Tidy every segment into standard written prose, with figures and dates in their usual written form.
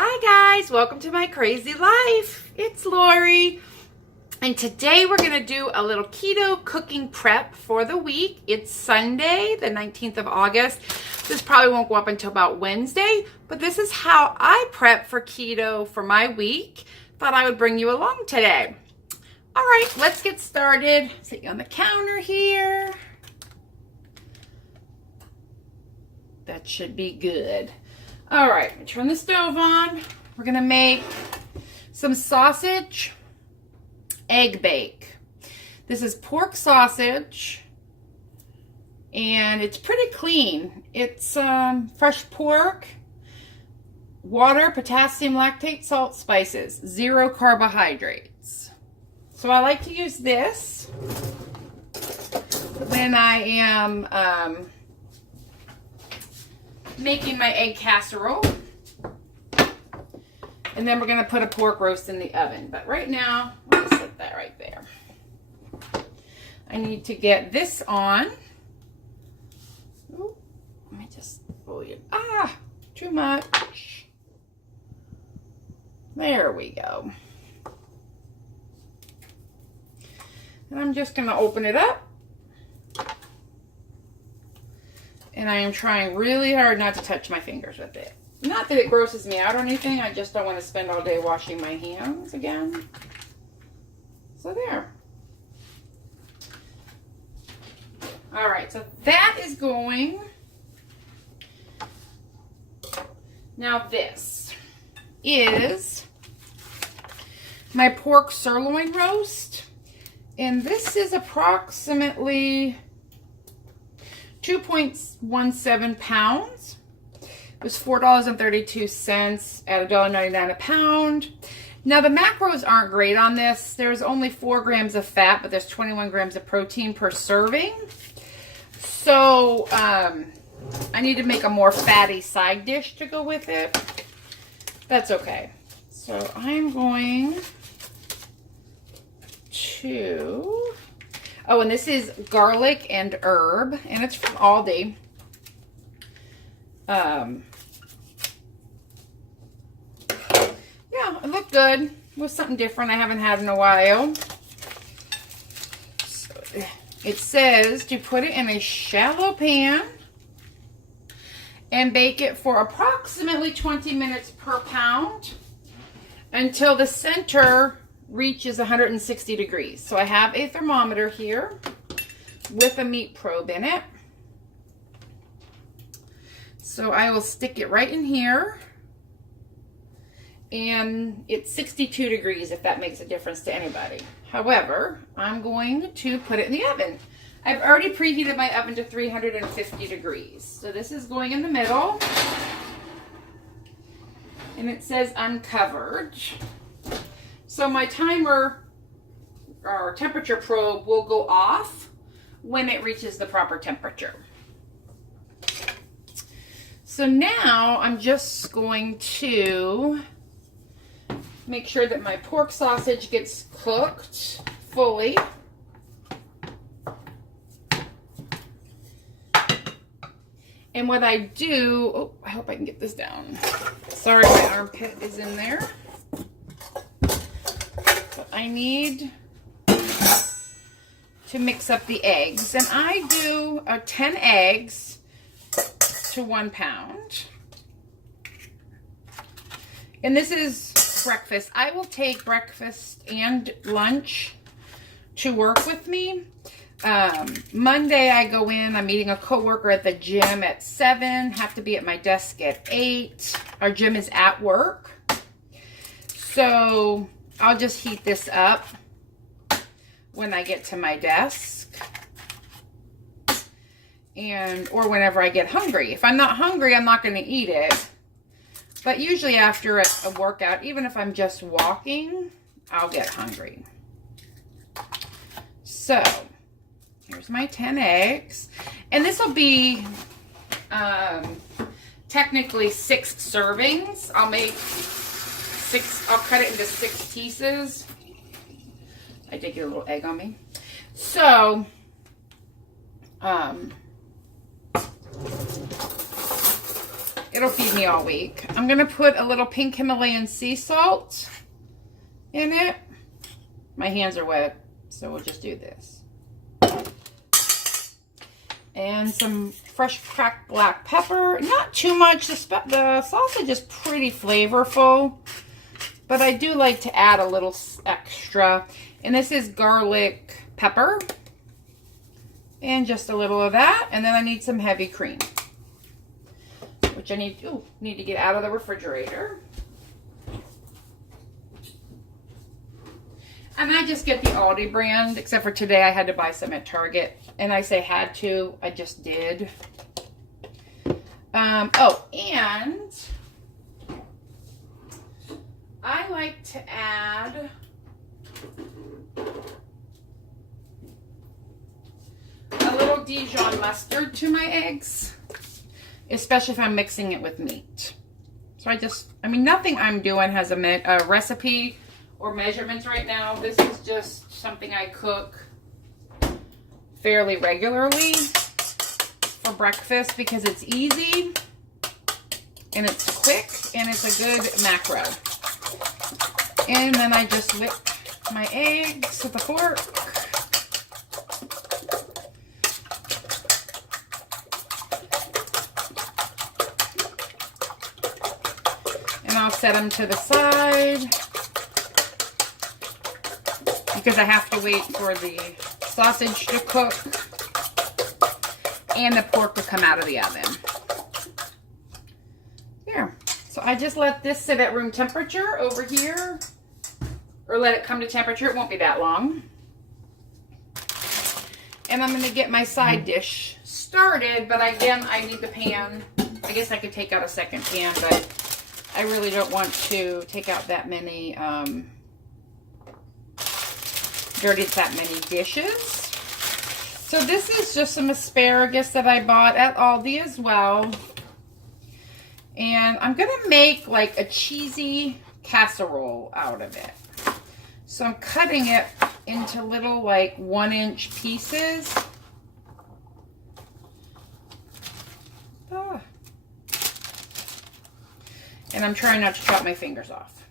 Hi guys, welcome to my crazy life. It's Lori. And today we're going to do a little keto cooking prep for the week. It's Sunday, the 19th of August. This probably won't go up until about Wednesday, but this is how I prep for keto for my week. Thought I would bring you along today. All right, let's get started. Sit you on the counter here. That should be good. All right, turn the stove on. We're gonna make some sausage egg bake. This is pork sausage, and it's pretty clean. It's fresh pork, water, potassium lactate, salt, spices, 0 carbohydrates. So I like to use this when I am making my egg casserole. And then we're going to put a pork roast in the oven. But right now, I'm going to set that right there. I need to get this on. Ooh, let me just pull you. Too much. There we go. And I'm just going to open it up. And I am trying really hard not to touch my fingers with it. Not that it grosses me out or anything. I just don't want to spend all day washing my hands again. So there. All right, so that is going. Now this is my pork sirloin roast. And this is approximately 2.17 pounds. It was $4.32 at $1.99 a pound. Now the macros aren't great on this. There's only 4 grams of fat, but there's 21 grams of protein per serving. So I need to make a more fatty side dish to go with it. That's okay. So I'm going to... Oh, and this is garlic and herb, and it's from Aldi. Yeah, it looked good. It was something different I haven't had in a while. So it says to put it in a shallow pan and bake it for approximately 20 minutes per pound until the center reaches 160 degrees. So I have a thermometer here with a meat probe in it. So I will stick it right in here. And it's 62 degrees if that makes a difference to anybody. However, I'm going to put it in the oven. I've already preheated my oven to 350 degrees. So this is going in the middle. And it says uncovered. So my timer or temperature probe will go off when it reaches the proper temperature. So now I'm just going to make sure that my pork sausage gets cooked fully. And what I do, oh, I hope I can get this down. Sorry, my armpit is in there. But I need to mix up the eggs. And I do 10 eggs to 1 pound. And this is breakfast. I will take breakfast and lunch to work with me. Monday I go in, I'm meeting a coworker at the gym at 7, have to be at my desk at 8. Our gym is at work. So I'll just heat this up when I get to my desk. Or whenever I get hungry. If I'm not hungry, I'm not going to eat it. But usually after a workout, even if I'm just walking, I'll get hungry. So, here's my 10 eggs. And this will be technically 6 servings. I'll cut it into 6 pieces. I did get a little egg on me. So, It'll feed me all week. I'm going to put a little pink Himalayan sea salt in it. My hands are wet, so we'll just do this. And some fresh cracked black pepper. Not too much. The sausage is pretty flavorful, but I do like to add a little extra. And this is garlic pepper. And just a little of that. And then I need some heavy cream, which I need to get out of the refrigerator. And I just get the Aldi brand, except for today I had to buy some at Target. And I say had to, I just did. Oh, and I like to add a little Dijon mustard to my eggs, especially if I'm mixing it with meat. So I mean, nothing I'm doing has a recipe or measurements right now. This is just something I cook fairly regularly for breakfast because it's easy and it's quick and it's a good macro. And then I just whip my eggs with a fork. And I'll set them to the side because I have to wait for the sausage to cook and the pork to come out of the oven. There. So I just let this sit at room temperature over here, or let it come to temperature. It won't be that long. And I'm going to get my side dish started, but again, I need the pan. I guess I could take out a second pan, but I really don't want to take out that many dishes. So this is just some asparagus that I bought at Aldi as well. And I'm going to make like a cheesy casserole out of it. So I'm cutting it into little like 1-inch pieces. And I'm trying not to chop my fingers off.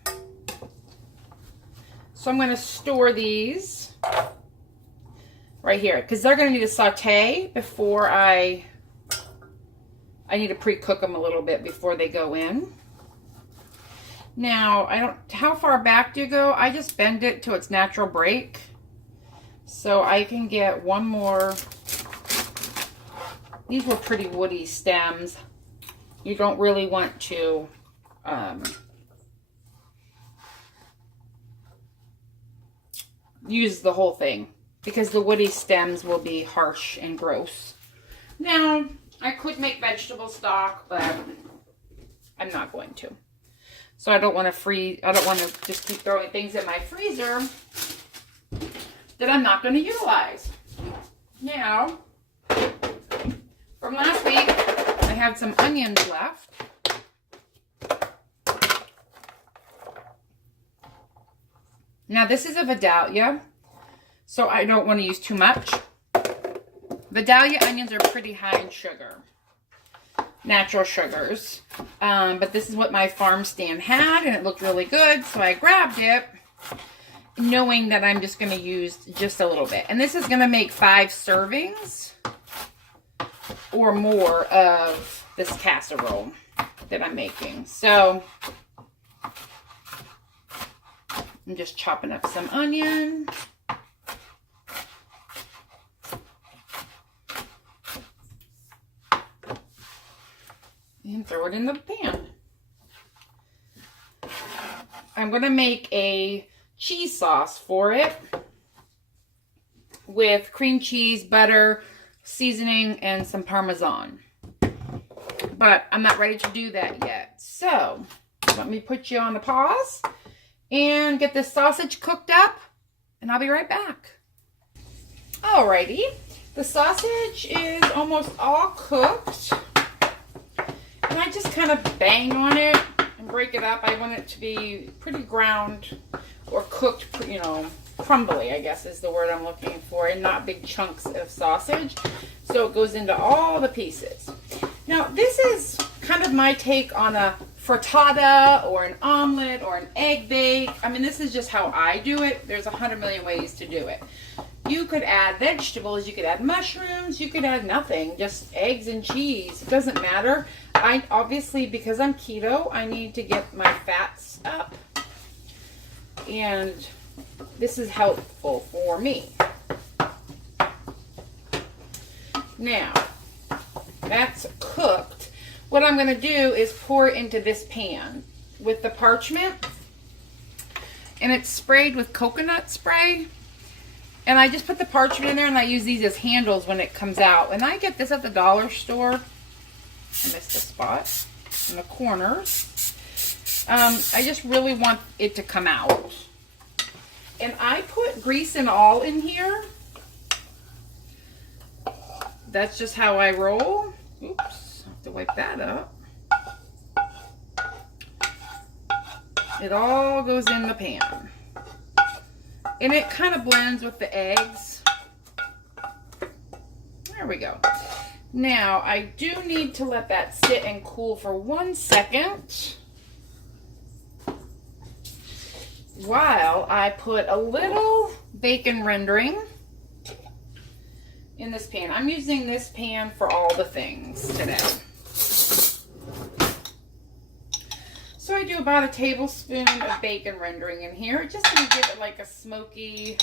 So I'm going to store these right here because they're going to need to saute before I need to pre-cook them a little bit before they go in. Now, how far back do you go? I just bend it to its natural break so I can get one more. These were pretty woody stems. You don't really want to use the whole thing because the woody stems will be harsh and gross. Now, I could make vegetable stock, but I'm not going to. So I don't want to just keep throwing things in my freezer that I'm not going to utilize. Now, from last week, I have some onions left. Now this is a Vidalia, so I don't want to use too much. Vidalia onions are pretty high in sugar, natural sugars. But this is what my farm stand had, and it looked really good, so I grabbed it, knowing that I'm just going to use just a little bit. And this is going to make 5 servings or more of this casserole that I'm making. So I'm just chopping up some onion. And throw it in the pan. I'm going to make a cheese sauce for it with cream cheese, butter, seasoning, and some Parmesan. But I'm not ready to do that yet. So let me put you on the pause and get this sausage cooked up, and I'll be right back. Alrighty, the sausage is almost all cooked. And I just kind of bang on it and break it up. I want it to be pretty ground or cooked, you know, crumbly, I guess is the word I'm looking for, and not big chunks of sausage. So it goes into all the pieces. Now, this is kind of my take on a frittata or an omelet or an egg bake. I mean, this is just how I do it. There's 100 million ways to do it. You could add vegetables, you could add mushrooms, you could add nothing, just eggs and cheese. It doesn't matter. I obviously, because I'm keto, I need to get my fats up. And this is helpful for me. Now, that's cooked. What I'm going to do is pour it into this pan with the parchment. And it's sprayed with coconut spray. And I just put the parchment in there, and I use these as handles when it comes out. And I get this at the dollar store. I missed a spot in the corners. I just really want it to come out. And I put grease and all in here. That's just how I roll. Oops, I have to wipe that up. It all goes in the pan. And it kind of blends with the eggs. There we go. Now, I do need to let that sit and cool for 1 second while I put a little bacon rendering in this pan. I'm using this pan for all the things today. So I do about a tablespoon of bacon rendering in here, just to give it like a smoky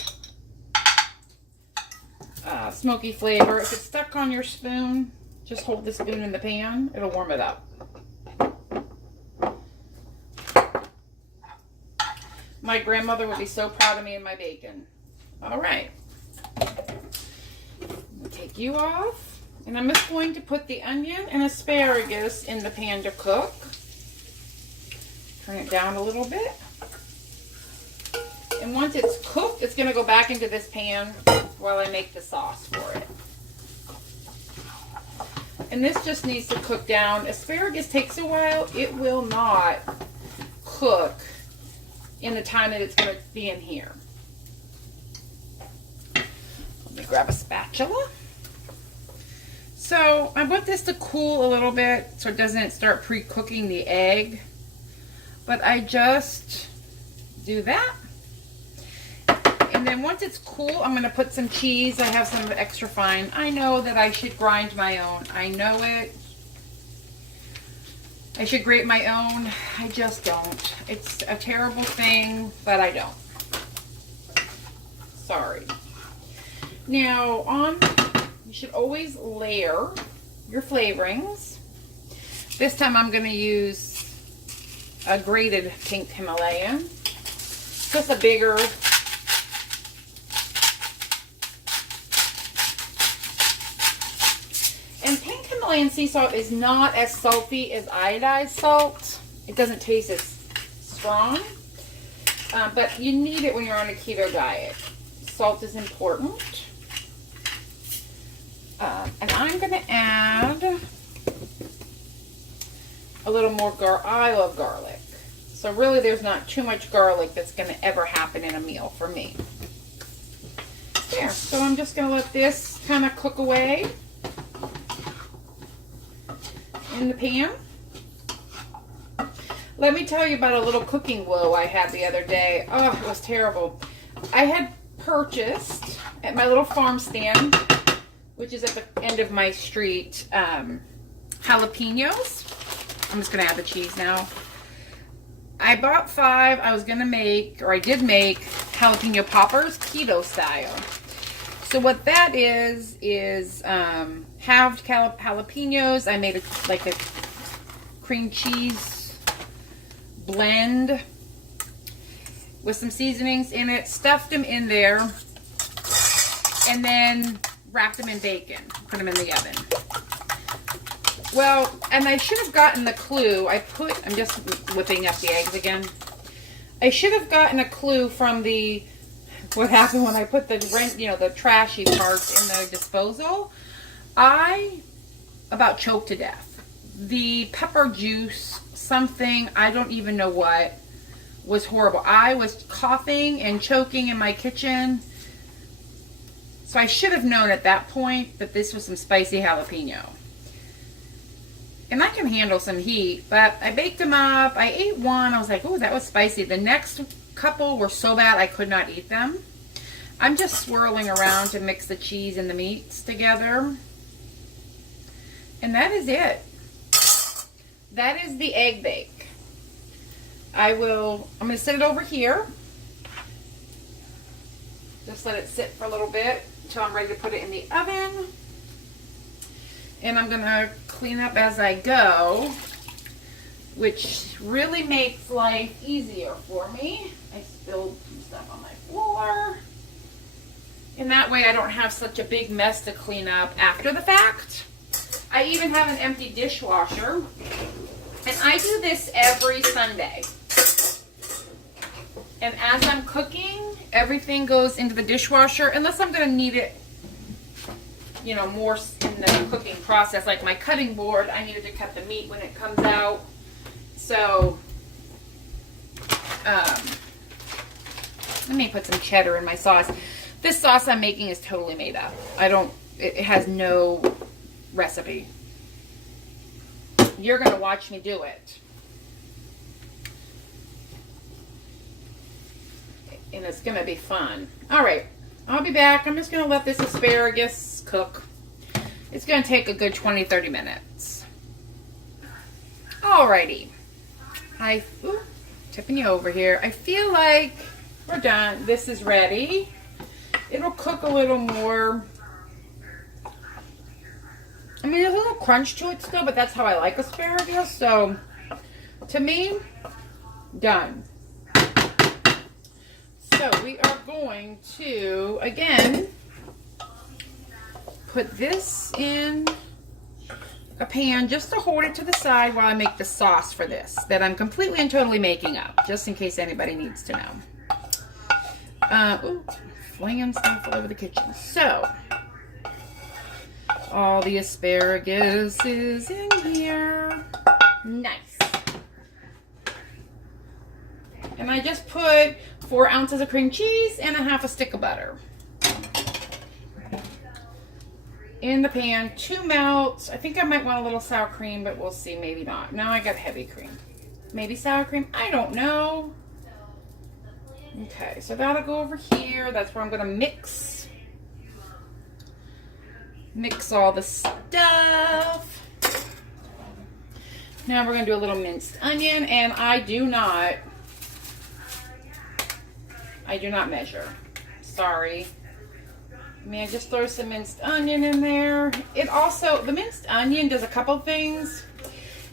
flavor. If it's stuck on your spoon, just hold the spoon in the pan. It'll warm it up. My grandmother would be so proud of me and my bacon. All right. I'll take you off. And I'm just going to put the onion and asparagus in the pan to cook. Turn it down a little bit. And once it's cooked, it's going to go back into this pan while I make the sauce for it. And this just needs to cook down. Asparagus takes a while. It will not cook in the time that it's going to be in here. Let me grab a spatula. So I want this to cool a little bit so it doesn't start pre-cooking the egg. But I just do that. And then once it's cool, I'm going to put some cheese. I have some extra fine. I know that I should grind my own. I know it. I should grate my own. I just don't. It's a terrible thing, but I don't. Sorry. Now, you should always layer your flavorings. This time I'm going to use a grated pink Himalayan. Just a bigger. And pink Himalayan sea salt is not as salty as iodized salt. It doesn't taste as strong. But you need it when you're on a keto diet. Salt is important. And I'm going to add a little more I love garlic. So really there's not too much garlic that's going to ever happen in a meal for me. There. So I'm just going to let this kind of cook away in the pan. Let me tell you about a little cooking woe I had the other day. Oh, it was terrible. I had purchased at my little farm stand, which is at the end of my street, jalapenos. I'm just going to add the cheese now. I bought 5. I was going to make, or I did make, jalapeno poppers, keto style. So what that is halved jalapenos. I made like a cream cheese blend with some seasonings in it. Stuffed them in there. And then wrapped them in bacon. Put them in the oven. Well, and I should have gotten the clue. I'm just whipping up the eggs again. I should have gotten a clue from what happened when I put the trashy parts in the disposal. I about choked to death. The pepper juice, something, I don't even know what, was horrible. I was coughing and choking in my kitchen. So I should have known at that point that this was some spicy jalapeno. And I can handle some heat, but I baked them up. I ate one. I was like, oh, that was spicy. The next couple were so bad I could not eat them. I'm just swirling around to mix the cheese and the meats together. And that is it. That is the egg bake. I'm going to set it over here. Just let it sit for a little bit until I'm ready to put it in the oven. And I'm going to clean up as I go, which really makes life easier for me. I spilled some stuff on my floor. And that way I don't have such a big mess to clean up after the fact. I even have an empty dishwasher. And I do this every Sunday. And as I'm cooking, everything goes into the dishwasher, unless I'm going to need it, you know, more in the cooking process. Like my cutting board, I needed to cut the meat when it comes out. So, let me put some cheddar in my sauce. This sauce I'm making is totally made up. It has no recipe. You're going to watch me do it. And it's going to be fun. All right, I'll be back. I'm just going to let this asparagus cook. It's going to take a good 20-30 minutes. Alrighty. Tipping you over here. I feel like we're done. This is ready. It'll cook a little more. I mean, there's a little crunch to it still, but that's how I like asparagus. So, to me, done. So we are going to, again, put this in a pan just to hold it to the side while I make the sauce for this that I'm completely and totally making up, just in case anybody needs to know. Flinging stuff all over the kitchen. So, all the asparagus is in here. Nice. And I just put 4 ounces of cream cheese and a half a stick of butter in the pan to melt. I think I might want a little sour cream, but we'll see. Maybe not. Now I got heavy cream. Maybe sour cream. I don't know. Okay, so that'll go over here. That's where I'm going to mix all the stuff. Now we're going to do a little minced onion, and I do not measure. Sorry. I mean, I just throw some minced onion in there. The minced onion does a couple things.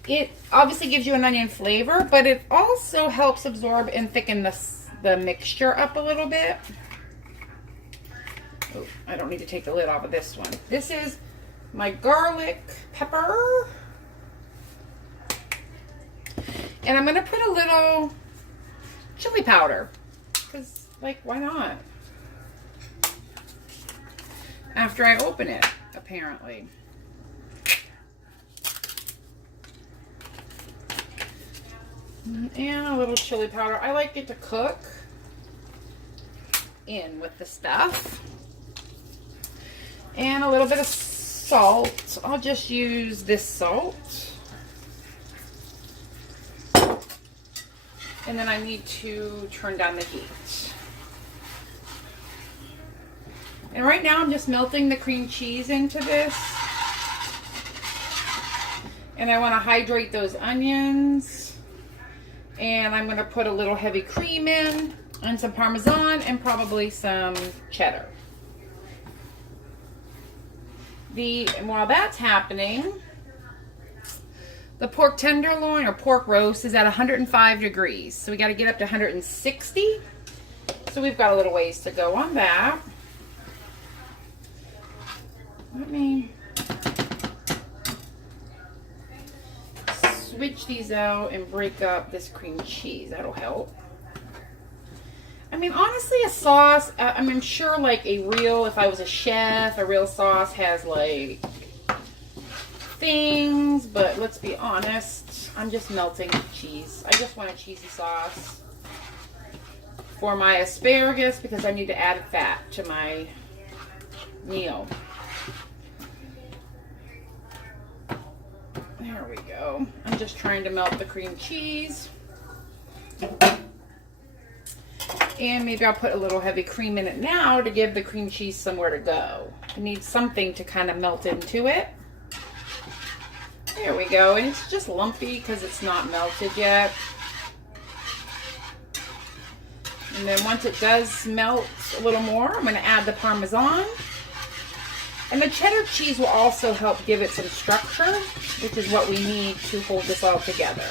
It obviously gives you an onion flavor, but it also helps absorb and thicken the mixture up a little bit. Oh, I don't need to take the lid off of this one. This is my garlic pepper. And I'm going to put a little chili powder. Because, like, why not? After I open it, apparently. And a little chili powder. I like it to cook in with the stuff. And a little bit of salt. I'll just use this salt. And then I need to turn down the heat. And right now I'm just melting the cream cheese into this. And I want to hydrate those onions. And I'm going to put a little heavy cream in, and some Parmesan, and probably some cheddar. And while that's happening, the pork tenderloin or pork roast is at 105 degrees. So we got to get up to 160. So we've got a little ways to go on that. Let me switch these out and break up this cream cheese. That'll help. I mean, honestly, a sauce, I'm sure like if I was a chef, a real sauce has like things, but let's be honest, I'm just melting cheese. I just want a cheesy sauce for my asparagus because I need to add fat to my meal. There we go. I'm just trying to melt the cream cheese. And maybe I'll put a little heavy cream in it now to give the cream cheese somewhere to go. It needs something to kind of melt into it. There we go. And it's just lumpy because it's not melted yet. And then once it does melt a little more, I'm going to add the Parmesan. And the cheddar cheese will also help give it some structure, which is what we need to hold this all together.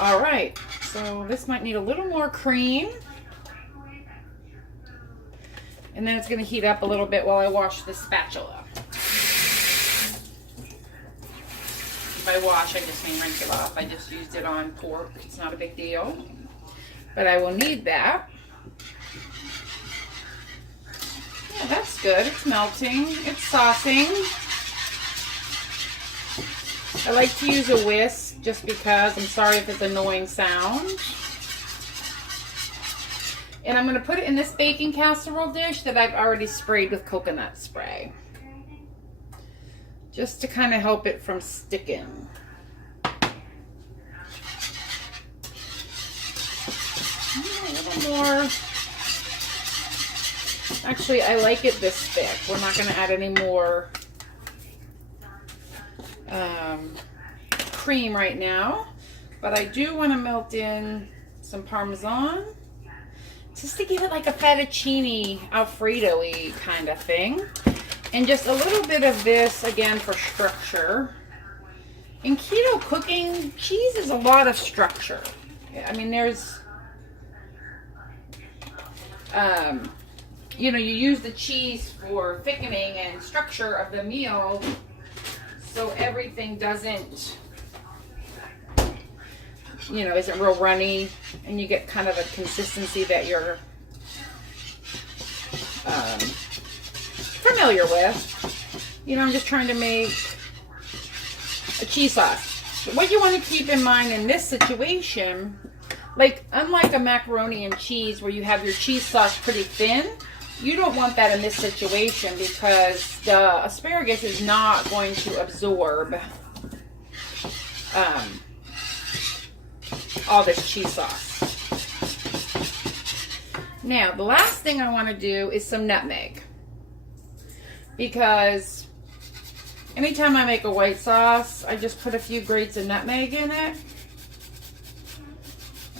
All right, so this might need a little more cream. And then it's going to heat up a little bit while I wash the spatula. By wash, I just mean rinse it off. I just used it on pork. It's not a big deal. But I will need that. Yeah, that's good. It's melting. It's saucing. I like to use a whisk just because. I'm sorry if it's an annoying sound. And I'm going to put it in this baking casserole dish that I've already sprayed with coconut spray. Just to kind of help it from sticking. A little more. Actually, I like it this thick. We're not going to add any more cream right now, but I do want to melt in some Parmesan just to give it like a fettuccine Alfredo-y kind of thing, and just a little bit of this again for structure. In keto cooking, cheese is a lot of structure. I mean, there's you know, you use the cheese for thickening and structure of the meal, so everything doesn't, you know, isn't real runny, and you get kind of a consistency that you're familiar with. You know, I'm just trying to make a cheese sauce. But what you want to keep in mind in this situation, like unlike a macaroni and cheese where you have your cheese sauce pretty thin, you don't want that in this situation because the asparagus is not going to absorb all this cheese sauce. Now, the last thing I want to do is some nutmeg, because anytime I make a white sauce, I just put a few grates of nutmeg in it,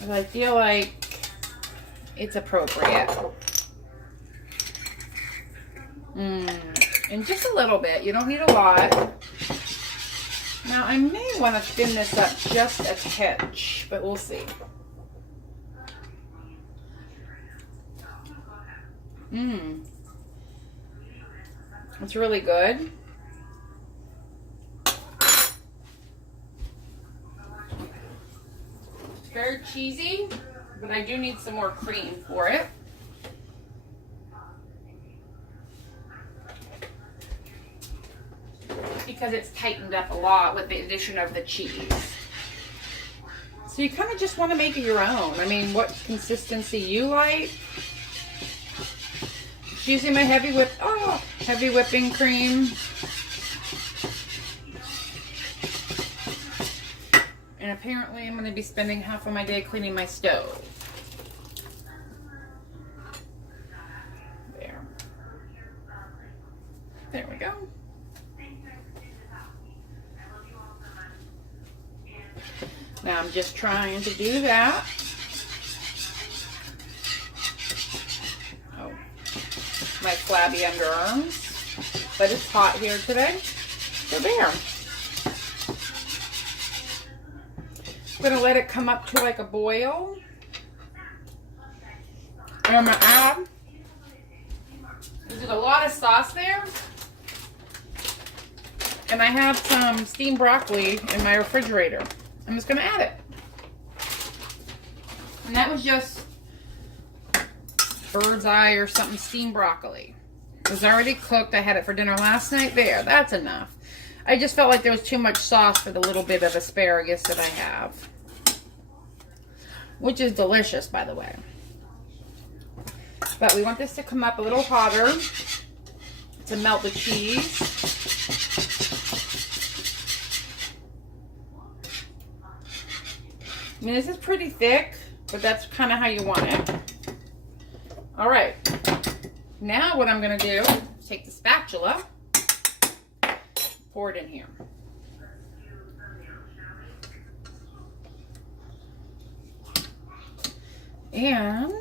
and I feel like it's appropriate. And just a little bit. You don't need a lot. Now, I may want to thin this up just a touch, but we'll see. It's really good. It's very cheesy, but I do need some more cream for it. Because it's tightened up a lot with the addition of the cheese. So you kind of just want to make it your own. I mean, what consistency you like. Just using my heavy whipping cream. And apparently I'm going to be spending half of my day cleaning my stove. There we go. Now I'm just trying to do that. Oh, my flabby underarms. But it's hot here today. So there. I'm going to let it come up to like a boil. And I'm going to add, there's a lot of sauce there. And I have some steamed broccoli in my refrigerator. I'm just going to add it. And that was just bird's eye or something steamed broccoli. It was already cooked. I had it for dinner last night. There, that's enough. I just felt like there was too much sauce for the little bit of asparagus that I have. Which is delicious, by the way. But we want this to come up a little hotter to melt the cheese. I mean, this is pretty thick, but that's kind of how you want it. All right. Now what I'm going to do is take the spatula, pour it in here. And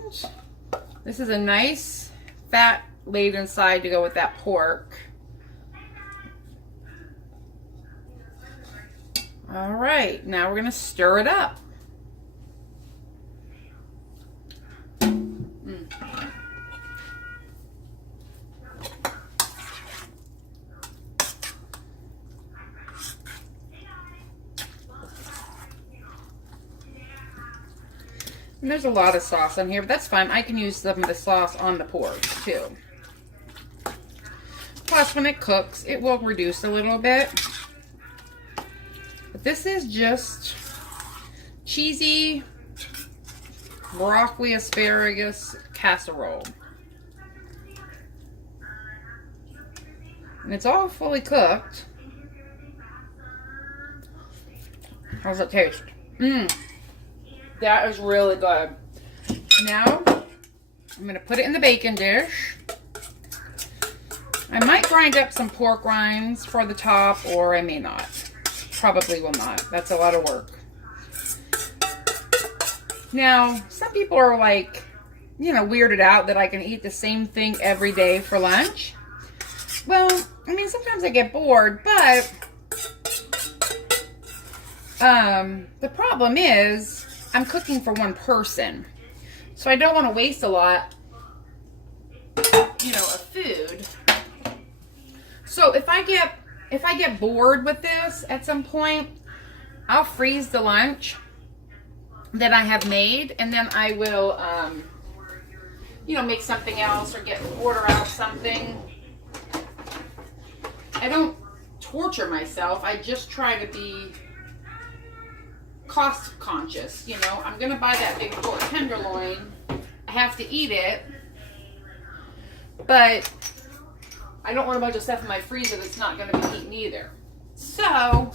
this is a nice fat laden side to go with that pork. All right, now we're going to stir it up. And there's a lot of sauce on here, but that's fine. I can use some of the sauce on the pork too. Plus, when it cooks, it will reduce a little bit. But this is just cheesy broccoli asparagus casserole. And it's all fully cooked. How's it taste? That is really good. Now, I'm going to put it in the baking dish. I might grind up some pork rinds for the top, or I may not. Probably will not. That's a lot of work. Now, some people are like, you know, weirded out that I can eat the same thing every day for lunch. Well, I mean, sometimes I get bored, but the problem is I'm cooking for one person. So I don't want to waste a lot, you know, of food. So if I get bored with this at some point, I'll freeze the lunch that I have made, and then I will, you know, make something else or order out something. I don't torture myself. I just try to be cost conscious. You know, I'm gonna buy that big pork tenderloin. I have to eat it, but I don't want a bunch of stuff in my freezer that's not gonna be eaten either. So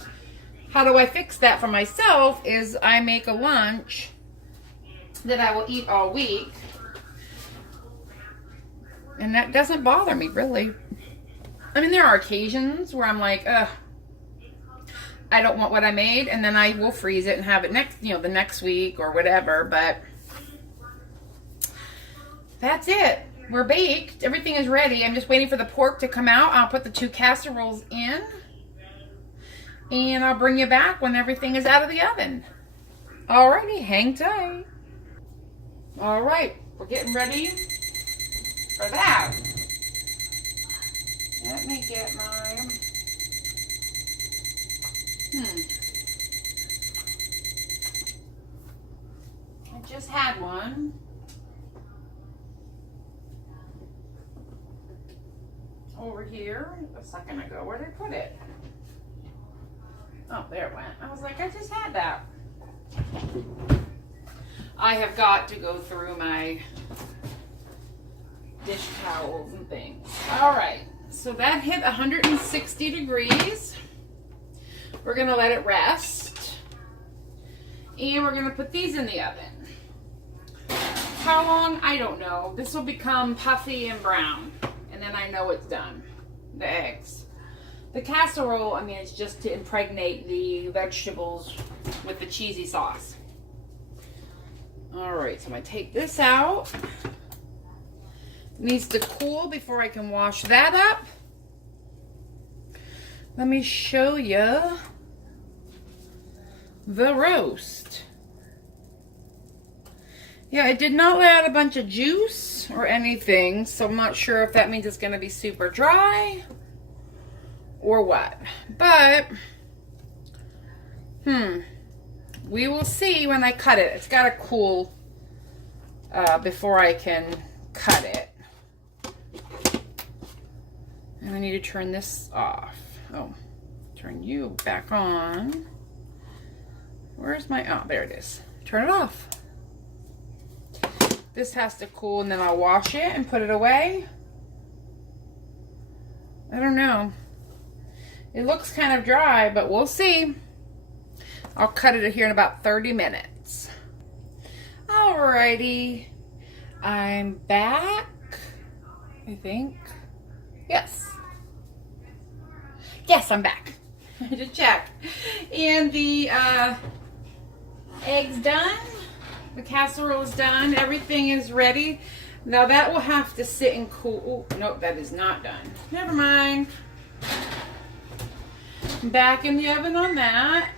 how do I fix that for myself is I make a lunch that I will eat all week, and that doesn't bother me really. I mean, there are occasions where I'm like, ugh, I don't want what I made, and then I will freeze it and have it the next week or whatever, but that's it. We're baked. Everything is ready. I'm just waiting for the pork to come out. I'll put the 2 casseroles in, and I'll bring you back when everything is out of the oven. Alrighty, hang tight. Alright, we're getting ready for that. Let me get my... I just had one. Over here a second ago. Where'd I put it? Oh, there it went. I was like, I just had that. I have got to go through my dish towels and things. All right. So that hit 160 degrees. We're going to let it rest. And we're going to put these in the oven. How long? I don't know. This will become puffy and brown. And then I know it's done. The eggs. The casserole, I mean, it's just to impregnate the vegetables with the cheesy sauce. Alright, so I'm going to take this out. It needs to cool before I can wash that up. Let me show you the roast. Yeah, it did not let out a bunch of juice or anything, so I'm not sure if that means it's going to be super dry or what. But, we will see when I cut it. It's got to cool before I can cut it. And I need to turn this off. Oh, turn you back on. Where's my, oh, there it is. Turn it off. This has to cool, and then I'll wash it and put it away. I don't know. It looks kind of dry, but we'll see. I'll cut it here in about 30 minutes. Alrighty. I'm back, I think. Yes. Yes, I'm back. I just checked. And the egg's done. The casserole is done. Everything is ready. Now that will have to sit and cool. Oh, nope, that is not done. Never mind. Back in the oven on that.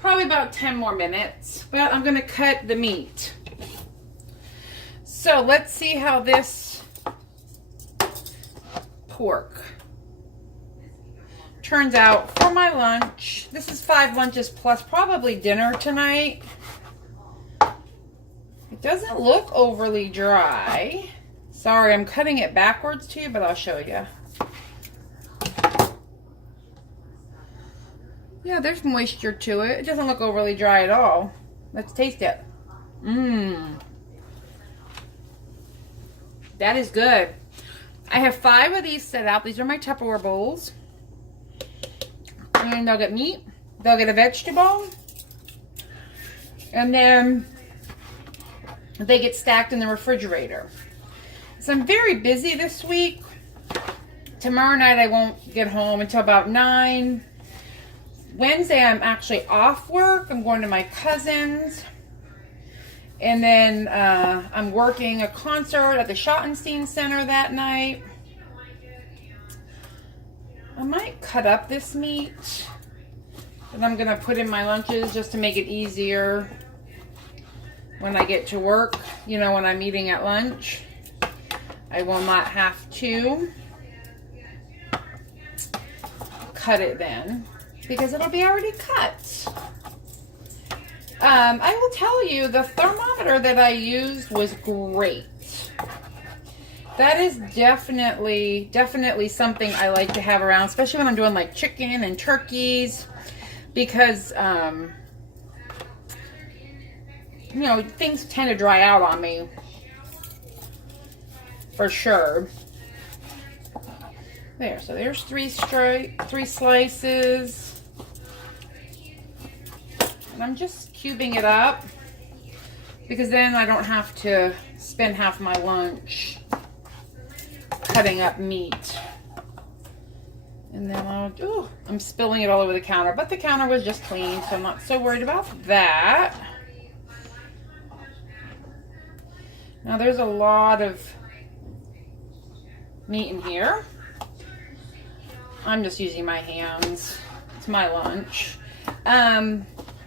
Probably about 10 more minutes. But I'm going to cut the meat. So let's see how this pork turns out for my lunch. This is 5 lunches plus probably dinner tonight. It doesn't look overly dry. Sorry, I'm cutting it backwards too, but I'll show you. Yeah, there's moisture to it. It doesn't look overly dry at all. Let's taste it. Mmm. That is good. I have 5 of these set out. These are my Tupperware bowls. And they'll get meat. They'll get a vegetable. And then they get stacked in the refrigerator. So I'm very busy this week. Tomorrow night I won't get home until about 9. Wednesday I'm actually off work. I'm going to my cousin's. And then I'm working a concert at the Schottenstein Center that night. I might cut up this meat that I'm going to put in my lunches just to make it easier when I get to work. You know, when I'm eating at lunch, I will not have to cut it then because it'll be already cut. I will tell you, the thermometer that I used was great. That is definitely something I like to have around, especially when I'm doing like chicken and turkeys, because, you know, things tend to dry out on me, for sure. There, so there's 3 slices. And I'm just cubing it up because then I don't have to spend half my lunch cutting up meat. And then I'm spilling it all over the counter, but the counter was just clean, so I'm not so worried about that. Now there's a lot of meat in here. I'm just using my hands. It's my lunch.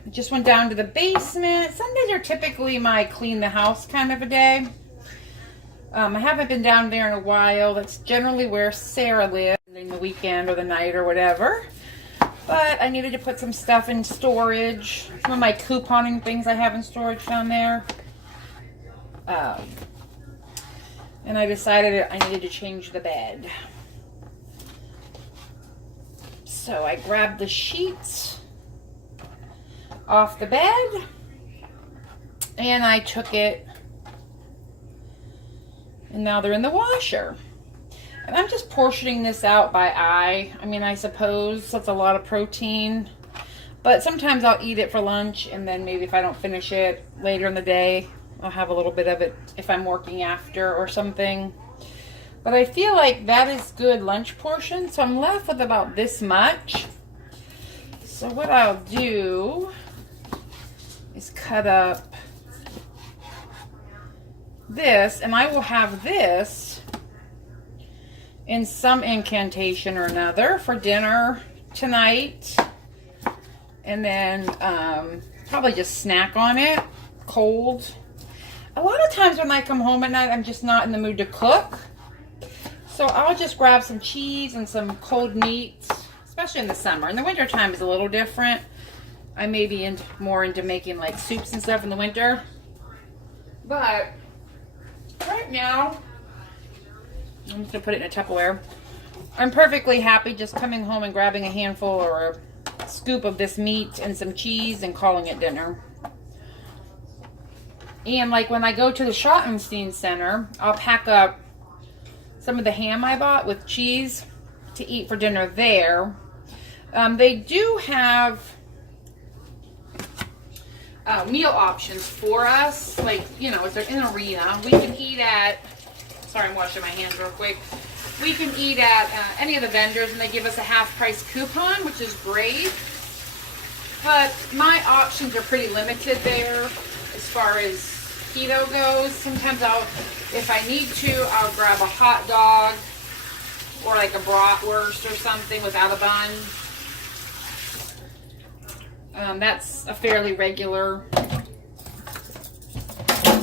Just went down to the basement. Sundays are typically my clean the house kind of a day. I haven't been down there in a while. That's generally where Sarah lives during the weekend or the night or whatever. But I needed to put some stuff in storage. Some of my couponing things I have in storage down there. And I decided I needed to change the bed. So I grabbed the sheets off the bed and I took it, and now they're in the washer. And I'm just portioning this out by eye. I mean, I suppose that's a lot of protein, but sometimes I'll eat it for lunch, and then maybe if I don't finish it later in the day, I'll have a little bit of it if I'm working after or something. But I feel like that is good lunch portion, so I'm left with about this much. So what I'll do is cut up this, and I will have this in some incantation or another for dinner tonight, and then probably just snack on it cold. A lot of times when I come home at night, I'm just not in the mood to cook, so I'll just grab some cheese and some cold meats, especially in the summer. In the winter time is a little different. I may be more into making like soups and stuff in the winter. But right now, I'm just going to put it in a Tupperware. I'm perfectly happy just coming home and grabbing a handful or a scoop of this meat and some cheese and calling it dinner. And like when I go to the Schottenstein Center, I'll pack up some of the ham I bought with cheese to eat for dinner there. They do have meal options for us. Like, you know, it's an arena. We can eat at, sorry, I'm washing my hands real quick. We can eat at any of the vendors, and they give us a half price coupon, which is great. But my options are pretty limited there as far as keto goes. Sometimes if I need to, I'll grab a hot dog or like a bratwurst or something without a bun. That's a fairly regular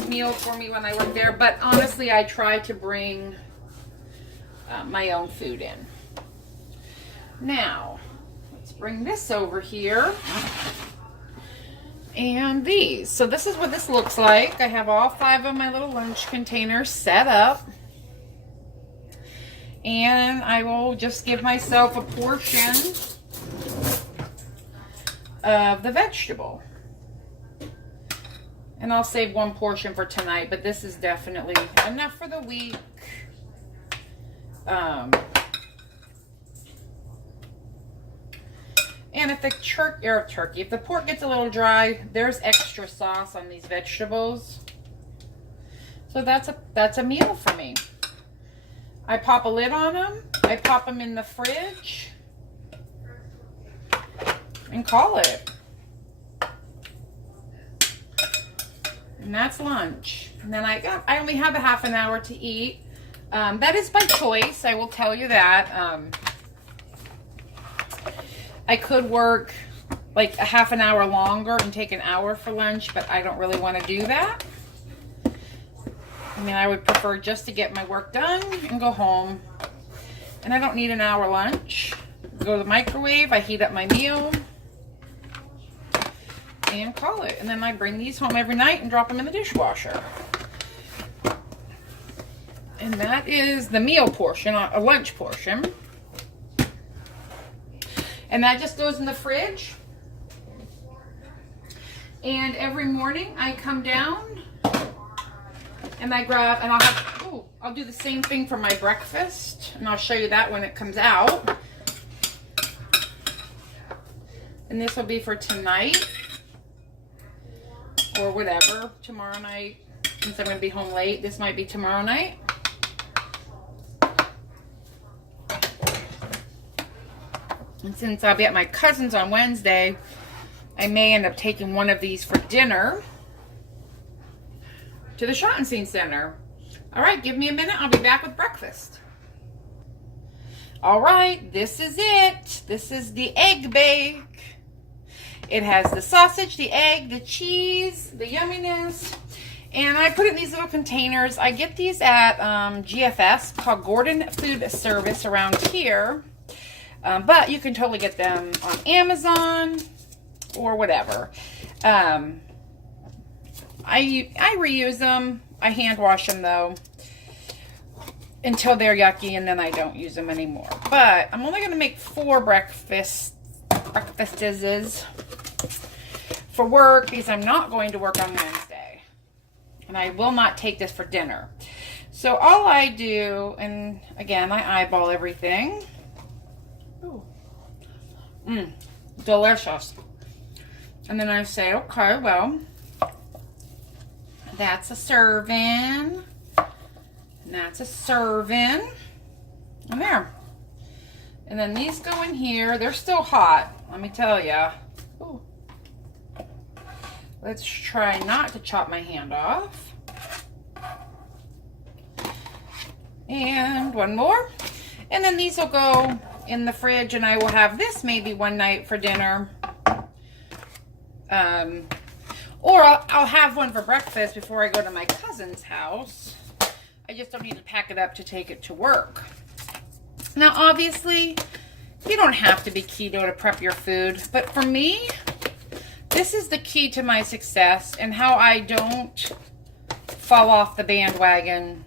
meal for me when I work there. But honestly, I try to bring my own food in. Now, let's bring this over here. And these. So this is what this looks like. I have all 5 of my little lunch containers set up. And I will just give myself a portion of the vegetable. And I'll save 1 portion for tonight, but this is definitely enough for the week. And if the if the pork gets a little dry, there's extra sauce on these vegetables. So that's a meal for me. I pop a lid on them. I pop them in the fridge and call it. And that's lunch. And then I only have a half an hour to eat. That is by choice, I will tell you that. I could work like a half an hour longer and take an hour for lunch, but I don't really want to do that. I mean, I would prefer just to get my work done and go home. And I don't need an hour lunch. Go to the microwave, I heat up my meal, and call it. And then I bring these home every night and drop them in the dishwasher. And that is the meal portion, a lunch portion. And that just goes in the fridge. And every morning I come down and I grab, and I'll do the same thing for my breakfast. And I'll show you that when it comes out. And this will be for tonight or whatever, tomorrow night. Since I'm going to be home late, this might be tomorrow night. And since I'll be at my cousin's on Wednesday, I may end up taking one of these for dinner to the Schottenstein Center. All right, give me a minute. I'll be back with breakfast. All right, this is it. This is the egg bake. It has the sausage, the egg, the cheese, the yumminess. And I put it in these little containers. I get these at GFS, called Gordon Food Service around here. But you can totally get them on Amazon or whatever. I reuse them. I hand wash them though until they're yucky, and then I don't use them anymore. But I'm only going to make 4 breakfasts for work because I'm not going to work on Wednesday. And I will not take this for dinner. So all I do, and again, I eyeball everything. Delicious. And then I say, okay, well, that's a serving. And that's a serving. And there. And then these go in here. They're still hot, let me tell you. Let's try not to chop my hand off. And one more. And then these will go in the fridge, and I will have this maybe one night for dinner. Or I'll have one for breakfast before I go to my cousin's house. I just don't need to pack it up to take it to work. Now, obviously, you don't have to be keto to prep your food, but for me, this is the key to my success and how I don't fall off the bandwagon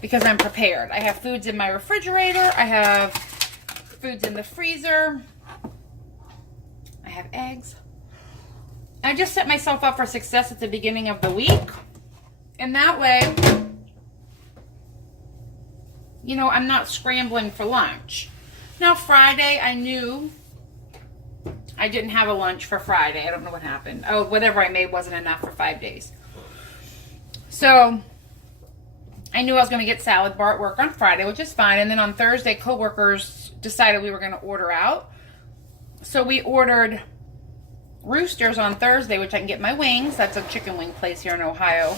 because I'm prepared. I have foods in my refrigerator. I have foods in the freezer. I have eggs. I just set myself up for success at the beginning of the week. And that way, you know, I'm not scrambling for lunch. Now, Friday, I knew I didn't have a lunch for Friday. I don't know what happened. Oh, whatever I made wasn't enough for 5 days. So I knew I was going to get salad bar at work on Friday, which is fine. And then on Thursday, coworkers decided we were going to order out. So we ordered Roosters on Thursday, which I can get my wings. That's a chicken wing place here in Ohio.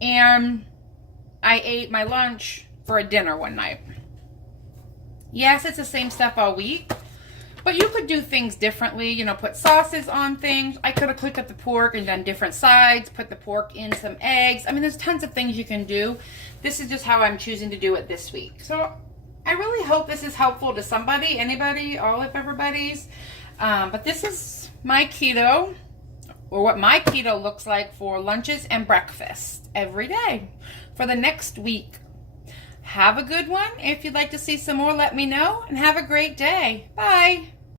And I ate my lunch for a dinner one night. Yes, it's the same stuff all week, but you could do things differently. You know, put sauces on things. I could have cooked up the pork and done different sides, put the pork in some eggs. I mean, there's tons of things you can do. This is just how I'm choosing to do it this week. So I really hope this is helpful to somebody, anybody, all of everybody's. But this is my keto, or what my keto looks like for lunches and breakfast every day for the next week. Have a good one. If you'd like to see some more, let me know, and have a great day. Bye.